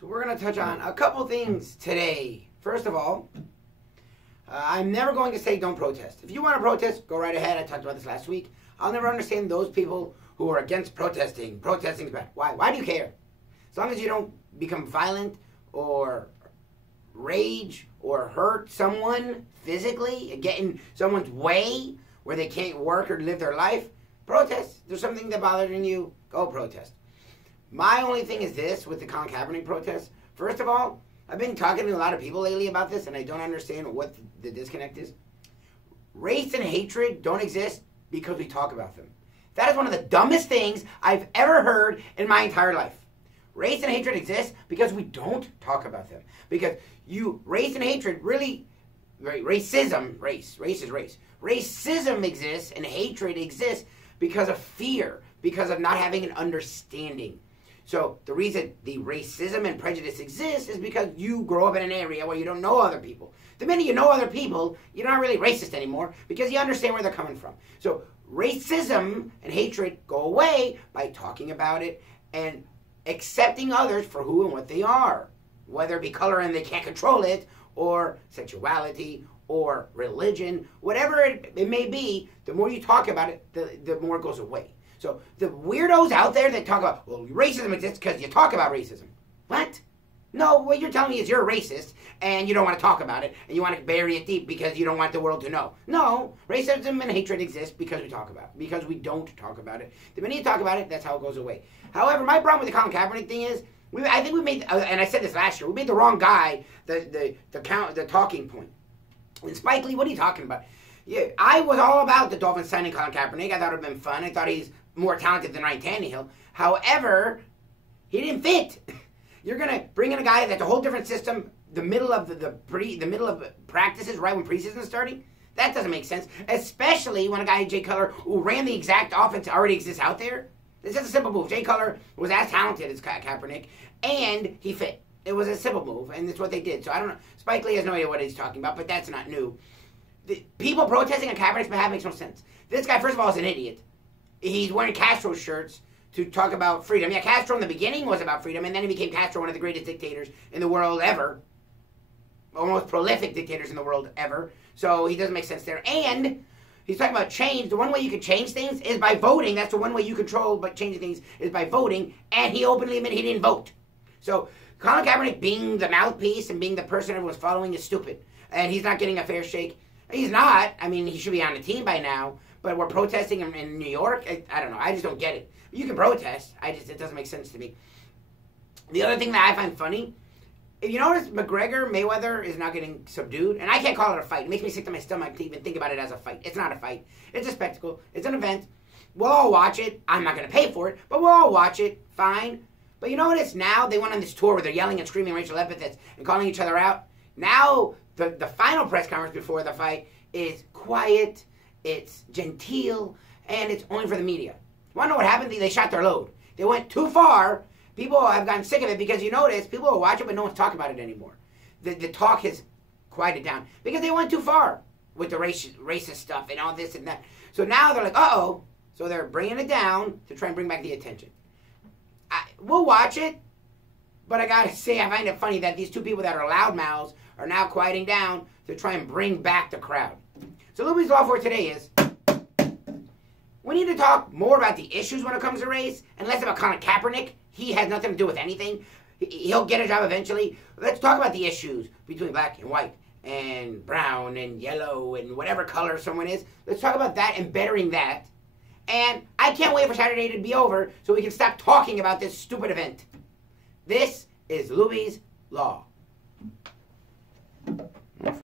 So we're going to touch on a couple things today. First of all, I'm never going to say don't protest. If you want to protest, go right ahead. I talked about this last week. I'll never understand those people who are against protesting. Protesting is bad. Why? Why do you care? As long as you don't become violent or rage or hurt someone physically and get in someone's way where they can't work or live their life, protest. If there's something that bothering you, go protest. My only thing is this with the Colin Kaepernick protest. First of all, I've been talking to a lot of people lately about this, and I don't understand what the disconnect is. Race and hatred don't exist because we talk about them. That is one of the dumbest things I've ever heard in my entire life. Race and hatred exists because we don't talk about them. Because race and hatred really, racism exists and hatred exists because of fear, because of not having an understanding. So the reason the racism and prejudice exists is because you grow up in an area where you don't know other people. The minute you know other people, you're not really racist anymore because you understand where they're coming from. So racism and hatred go away by talking about it and accepting others for who and what they are, whether it be color and they can't control it, or sexuality, or religion, whatever it may be. The more you talk about it, the more it goes away. So the weirdos out there that talk about, well, racism exists because you talk about racism. What? No, what you're telling me is you're a racist and you don't want to talk about it and you want to bury it deep because you don't want the world to know. No, racism and hatred exist because we talk about it, because we don't talk about it. The minute you talk about it, that's how it goes away. However, my problem with the Colin Kaepernick thing is, I think we made, and I said this last year, we made the wrong guy the talking point. And Spike Lee, what are you talking about? Yeah, I was all about the Dolphins signing Colin Kaepernick. I thought it would have been fun. I thought he's more talented than Ryan Tannehill. However, he didn't fit. You're gonna bring in a guy that's a whole different system. The middle of the middle of practices, right when preseason is starting. That doesn't make sense. Especially when a guy Jay Cutler, who ran the exact offense already exists out there. This is a simple move. Jay Cutler was as talented as Kaepernick, and he fit. It was a simple move, and that's what they did. So I don't know. Spike Lee has no idea what he's talking about, but that's not new. The people protesting on Kaepernick's behalf makes no sense. This guy, first of all, is an idiot. He's wearing Castro shirts to talk about freedom. Yeah, Castro in the beginning was about freedom, and then he became Castro, one of the greatest dictators in the world ever. Most prolific dictators in the world ever. So he doesn't make sense there. And he's talking about change. The one way you can change things is by voting. That's the one way you control but changing things is by voting. And he openly admitted he didn't vote. So Colin Kaepernick being the mouthpiece and being the person everyone's following is stupid. And he's not getting a fair shake. He's not. I mean, he should be on the team by now. But we're protesting him in New York. I don't know. I just don't get it. You can protest. It doesn't make sense to me. The other thing that I find funny, if you notice, McGregor, Mayweather is now getting subdued. And I can't call it a fight. It makes me sick to my stomach to even think about it as a fight. It's not a fight. It's a spectacle. It's an event. We'll all watch it. I'm not going to pay for it. But we'll all watch it. Fine. But you know what it's now? They went on this tour where they're yelling and screaming racial epithets and calling each other out. Now, the final press conference before the fight is quiet. It's genteel, and it's only for the media. You want to know what happened? They shot their load. They went too far. People have gotten sick of it because you notice people will watch it, but no one's talking about it anymore. The talk has quieted down because they went too far with the racist stuff and all this and that. So now they're like, uh-oh. So they're bringing it down to try and bring back the attention. We'll watch it, but I got to say I find it funny that these two people that are loudmouths are now quieting down to try and bring back the crowd. So Louie's Law for today is, we need to talk more about the issues when it comes to race and less about Colin Kaepernick. He has nothing to do with anything. He'll get a job eventually. Let's talk about the issues between black and white and brown and yellow and whatever color someone is. Let's talk about that and bettering that. And I can't wait for Saturday to be over so we can stop talking about this stupid event. This is Louie's Law.